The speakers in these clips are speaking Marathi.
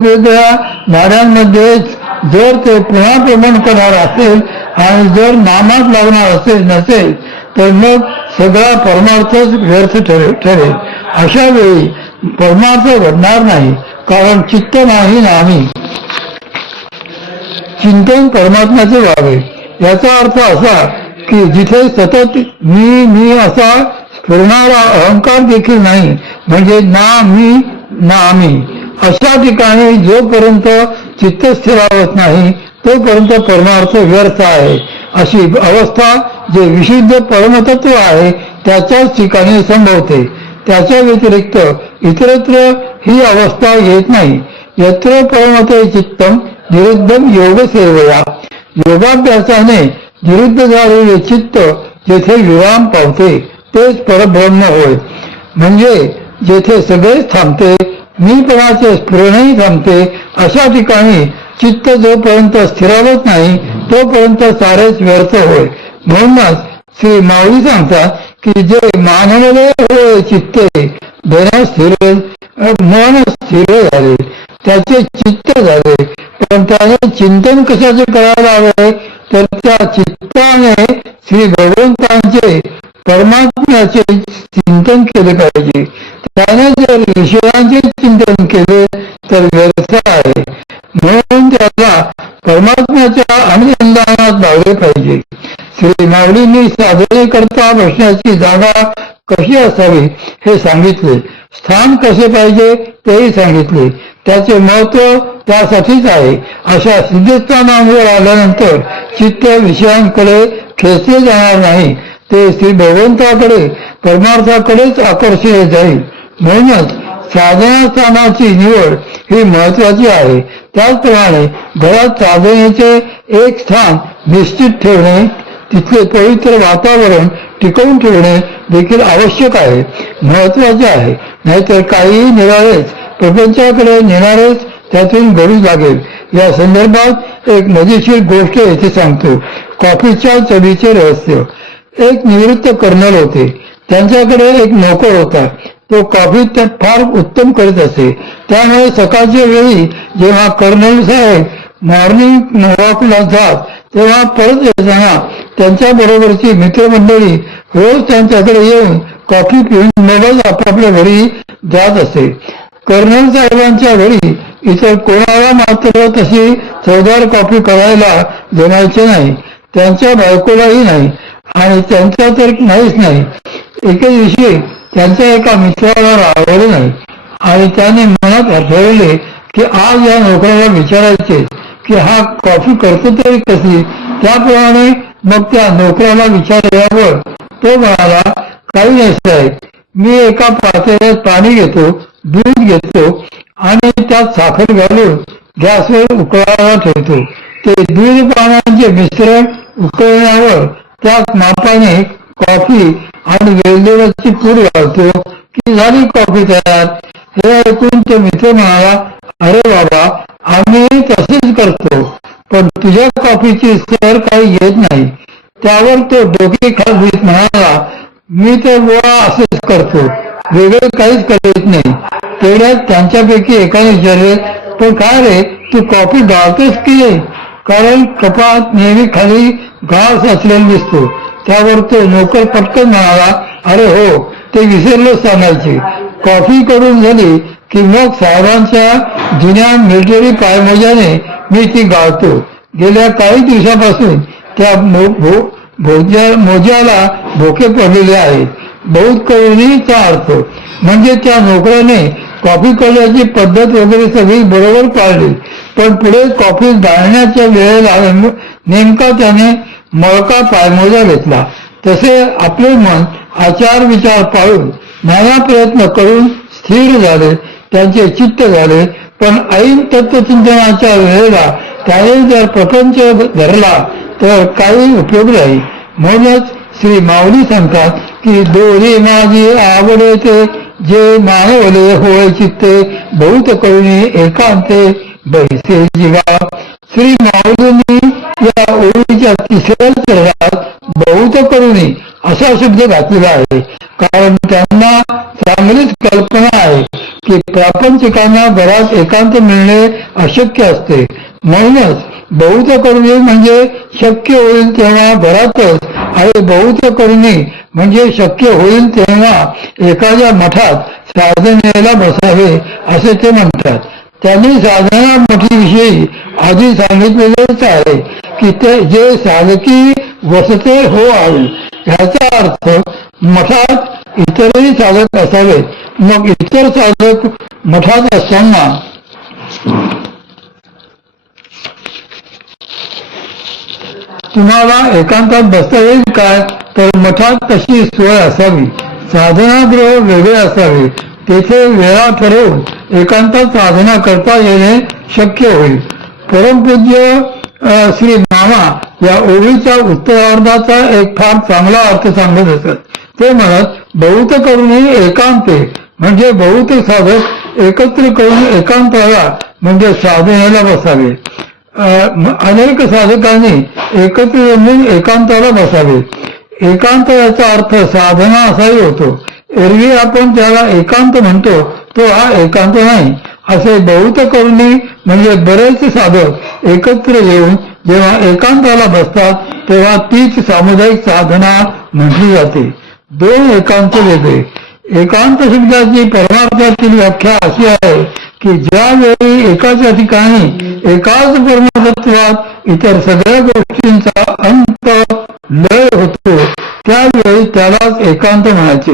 वेगवेगळ्या नाड्यांमध्ये जर ते पुन्हा करणार असेल आणि जर नामात लागणार नसेल तर मग सगळा परमार्थच व्यर्थ ठरेल. अशा वेळी परमार्थ घडणार नाही, कारण चित्त नाही नामी. चिंतन परमात्म्याचे व्हावे. याचा अर्थ असा की जिथे सतत मी असा फिरणारा अहंकार देखील नाही, म्हणजे ना मी ना आम्ही, अशा ठिकाणी जोपर्यंत चित्त स्थिरावत नाही तोपर्यंत परमार्थ व्यर्थ आहे. अशी अवस्था जे विशुद्ध परमतत्व आहे त्याच्याच ठिकाणी संभवते. त्याच्या व्यतिरिक्त इतरत्र ही अवस्था येत नाही. यत्र परमते चित्तम निरुद्धम योग सेवया. योगाभ्यासाने निरुद्ध झालेले चित्त जेथे विराम पावते तेच परब्रह्म होय. म्हणजे जेथे सगळेच थांबते, मीपणाचे स्फुरणही थांबते, अशा ठिकाणी चित्त जोपर्यंत स्थिरावत नाही तोपर्यंत सारेच व्यर्थ होय. म्हणूनच श्री माऊली सांगतात की जे मानवले होय चित्ते धन स्थिर मन स्थिर झाले, त्याचे चित्त झाले. पण त्याने चिंतन कशाचे करायला हवे तर त्या चित्ताने श्री भगवंतांचे परमात्म्याचे चिंतन केले पाहिजे. त्याने जर ईश्वरांचे चिंतन केले तर व्यर्थ आहे. म्हणून त्याला परमात्म्याच्या अनुसंधानात लावले पाहिजे. श्री माऊलींनी साधने करता बसण्याची जागा कशी असावी हे सांगितले, स्थान कसे पाहिजे तेही सांगितले. त्याचे महत्व त्यासाठीच आहे. अशा सिद्धस्थानावर आल्यानंतर चित्त विषयांकडे खेचले जाणार नाही, ते श्री भगवंताकडे परमार्थाकडेच आकर्षित जाईल. म्हणूनच साधना स्थानाची निवड ही महत्वाची आहे. त्याचप्रमाणे घरात साधनेचे एक स्थान निश्चित ठेवणे, तिथले पवित्र वातावरण टिकवून ठेवणे देखील आवश्यक आहे, महत्वाचे आहे. नाहीतर काहीही निराळेच प्रपंचाकडे नेणारेच त्यातून घडू लागेल. या संदर्भात एक मजेशीर गोष्ट येथे सांगतो. कॉफीच्या चवीचे रहस्य. एक निवृत्त कर्नल होते. त्यांच्याकडे एक नोकर होता. तो कॉफी फार उत्तम करीत असे. त्यामुळे सकाळच्या वेळी जेव्हा कर्नल साहेब मॉर्निंग वॉकला जात तेव्हा परत येताना त्यांच्या बरोबरची मित्रमंडळी रोज त्यांच्याकडे येऊन कॉफी पिऊन मगच आपापल्या घरी जात असे. कर्नल साहेबांच्या घरी इतर कोणाला मात्र तशी चवदार कॉफी करायला जमायचे नाही. त्यांच्या बायकोलाही नाही आणि त्यांचा तर नाहीच नाही. एके दिवशी त्यांच्या एका मित्राला राहवले नाही आणि त्याने मनात ठरवले की आज या नोकराला विचारायचे की हा कॉफी करतो तरी कशी. त्याप्रमाणे मग त्या नोकराला विचारल्यावर तो म्हणाला, काही नाही साहेब, मी एका पातेल्यात पाणी घेतो, दूध घेतो आणि त्यात साखर घालून गॅसवर उकळायला ठेवतो. ते दूध पाण्याचे मिश्रण उकळण्यावर त्यात मापाने कॉफी आणि वेलदोड्याची पूड घालतो की झाली कॉफी तयार. हे ऐकून तो मित्र म्हणाला, अरे बाबा, आम्ही तसेच करतो, पण तुझ्या कॉफीची सर काही येत नाही. त्यावर तो डोके खालीत म्हणाला, मी तर बुवा असेच करतो, वेगळे काहीच करत नाही. तेवढ्यात त्यांच्यापैकी एकाने विचारले, पण काय रे, तू कॉफी गाळतोस की नाही? कारण कपात नेहमी खाली गाळ साचलेला दिसतो. त्यावर तो नोकर पटकन म्हणाला, अरे हो, ते विसरलोच सांगायचे. कॉफी करून झाली की मग साहेबांच्या जुन्या मिलिटरी पायमोज्याने मी ती गाळतो. गेल्या काही दिवसापासून त्या मोज्याला भोके पडलेले आहेत. बहुत कळणीचा अर्थ म्हणजे त्या नोकराने कॉफी करण्याची पद्धत वगैरे सगळी बरोबर पाळली, पण पुढे कॉफी गाळण्याच्या वेळेला नेमका त्याने मळका पायमोजा घेतला. तसे आपले मन आचार विचार पाळून नाना प्रयत्न करून स्थिर झाले, त्यांचे चित्त झाले, पण ऐन तत्वचिंतनाच्या वेळेला त्याने जर प्रपंच धरला तर काही उपयोग नाही. म्हणूनच श्री माऊली सांगतात की दोरी माझी आवडते जे मानवले होय चित्ते बहुत करुणी एकांते बैसे जीवा. श्री माऊलींनी या ओळीच्या तिसऱ्या चरणात बहुत करुणी असा शब्द घातलेला आहे, कारण त्यांना चांगलीच कल्पना आहे की प्रापंचिकांना घरात एकांत मिळणे अशक्य असते. म्हणूनच बौद्ध करुणी म्हणजे शक्य होईल तेव्हा घरातच आणि बौद्ध करुणी म्हणजे शक्य होईल तेव्हा एखाद्या मठात साधनेला बसावे असे ते म्हणतात. त्यांनी साधना मठीविषयी आधी सांगितलेलेच आहे की ते जे साधकी वसते हो आहे. ह्याचा अर्थ मठात इतरही साधक असावेत. मग इतर साधक मठात असताना तुम्हाला एकांतात बसता येईल काय? तर मठात तशी सोय असावी. साधनागृह वेगळे असावे. तेथे वेळा ठरवून एकांतात साधना करता येणे शक्य होईल. परमपूज्य श्री मामा या ओळीच्या उत्तरार्धाचा एक फार चांगला अर्थ सांगत असत. ते म्हणत, बहुत करुणी एकांते म्हणजे बहुत साधक एकत्र करून एकांताला म्हणजे साधनेला बसावे. अनेक साधकांनी एकत्र येऊन एकांताला बसावे. एकांत याचा अर्थ साधना असाही होतो. एरवी आपण त्याला एकांत म्हणतो, तो हा एकांत नाही. असे बहुत करुणी म्हणजे बरेच साधक एकत्र येऊन जेव्हा एकांताला बसतात तेव्हा तीच सामुदायिक साधना म्हटली जाते. दोन एकांत वेगळे. एकांत शब्दाची परमार्थातील व्याख्या अशी आहे की ज्यावेळी एकाच ठिकाणी एकाच परमतत्वात इतर सगळ्या गोष्टींचा अंत लय होतो त्यावेळी त्यालाच एकांत म्हणायचे.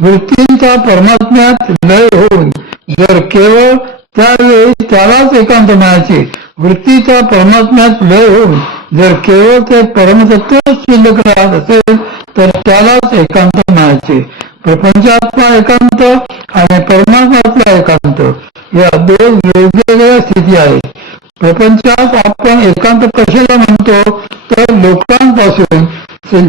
वृत्तींचा परमात्म्यात लय होऊन जर केवळ त्यावेळी त्यालाच एकांत म्हणायचे. वृत्तीचा परमात्म्यात लय होऊन जर केवळ ते परमतत्व शिल्लक राहत असेल तर त्यालाच एकांत म्हणायचे. प्रपंचातला एकांत आणि परमात्म्यातला एकांत या दोन वेगवेगळ्या स्थिती आहेत. प्रपंचात आपण एकांत कशाला म्हणतो तर लोकांपासून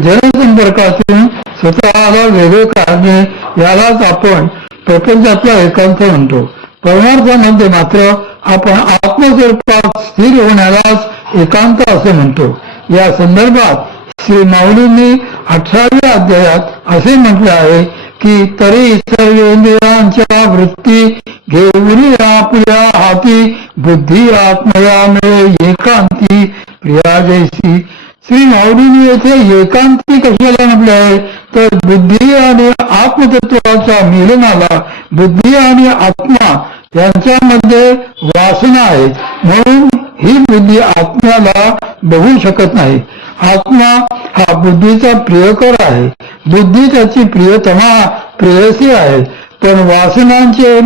जनसंपर्कातून स्वतःला वेगळे काढणे यालाच आपण प्रपंचातला एकांत म्हणतो. परमार्थामध्ये मात्र आपण आत्मस्वरूपात स्थिर होण्यालाच एकांत असे म्हणतो. या संदर्भात श्री माऊलींनी 18व्या अध्यायात असे म्हटले आहे की तरी सर्वेंद्रियांच्या वृत्ती घेऊन आपल्या हाती बुद्धी आत्मया मिळे एकांती प्रिया जैसी. श्री माऊलींनी येथे एकांती कशाला म्हटले आहे तर बुद्धी आणि आत्मतत्वाच्या मिलनाला. बुद्धी आणि आत्मा यांच्यामध्ये वासना आहेत म्हणून ही बुद्धी आत्म्याला बघू शकत नाही. आत्मा हा बुद्धीचा प्रियकर आहे. बुद्धी त्याची प्रियतमा प्रेयसी आहे. पण वासनांचे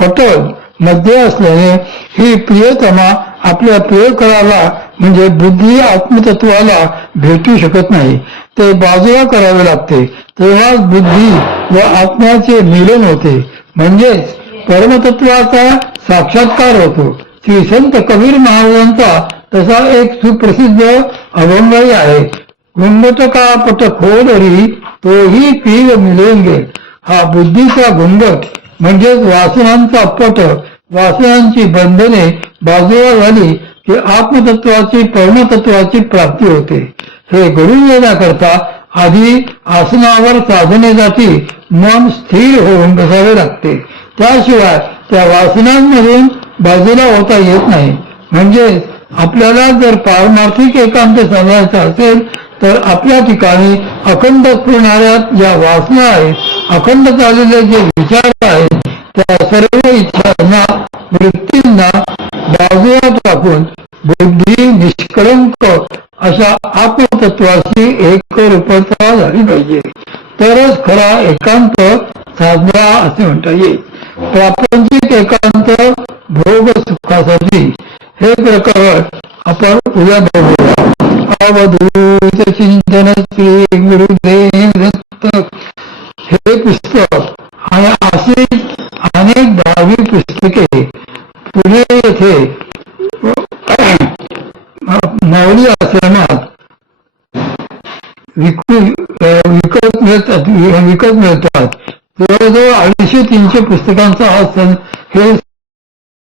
पटल मध्ये असल्याने ही प्रियतमा आपल्या प्रियकराला म्हणजे बुद्धी आत्मतत्वाला भेटू शकत नाही. ते बाजूला करावे लागते. तेव्हाच बुद्धी व आत्म्याचे मिलन होते म्हणजेच परमतत्वाचा साक्षात्कार होतो. श्री संत कबीर महाराजांचा तसा एक सुप्रसिद्ध अभंगही आहे. घुंगट का पट खोदरी तोही पीर मिलेंगे. हा बुद्धीचा घुंगट म्हणजेच वासनांचा पट, वासनांची बंधने बाजूला झाली की आत्मतत्वाची परमतत्वाची प्राप्ती होते. हे घडून येण्याकरता आधी आसनावर साधनेसाठी मन स्थिर होऊन बसावे लागते. त्याशिवाय त्या वासनांमधून बाजूला होता येत नाही. म्हणजे आपल्याला जर पारमार्थिक एकांत साधायचा असेल तर आपल्या ठिकाणी अखंड स्फुरणाऱ्या ज्या वासना आहेत, अखंड चाललेले जे विचार आहेत, त्या सर्व इच्छांना वृत्तींना बाजूला टाकून बुद्धी निष्कलंक अशा आत्मतत्वाची एकरूपता झाली पाहिजे. तरच खरा एकांत साधला असे म्हणता येईल. प्रापंचिक एकांत भोग सुखासाठी हे प्रकरण आपण उद्या बघूया. अवधूत चिंतन श्री गुरुदेव दत्त हे पुस्तक आणि अशी अनेक 10वी पुस्तके पुणे येथे माऊली आश्रमात विकत मिळतात. जवळजवळ 250-300 पुस्तकांचा हा हे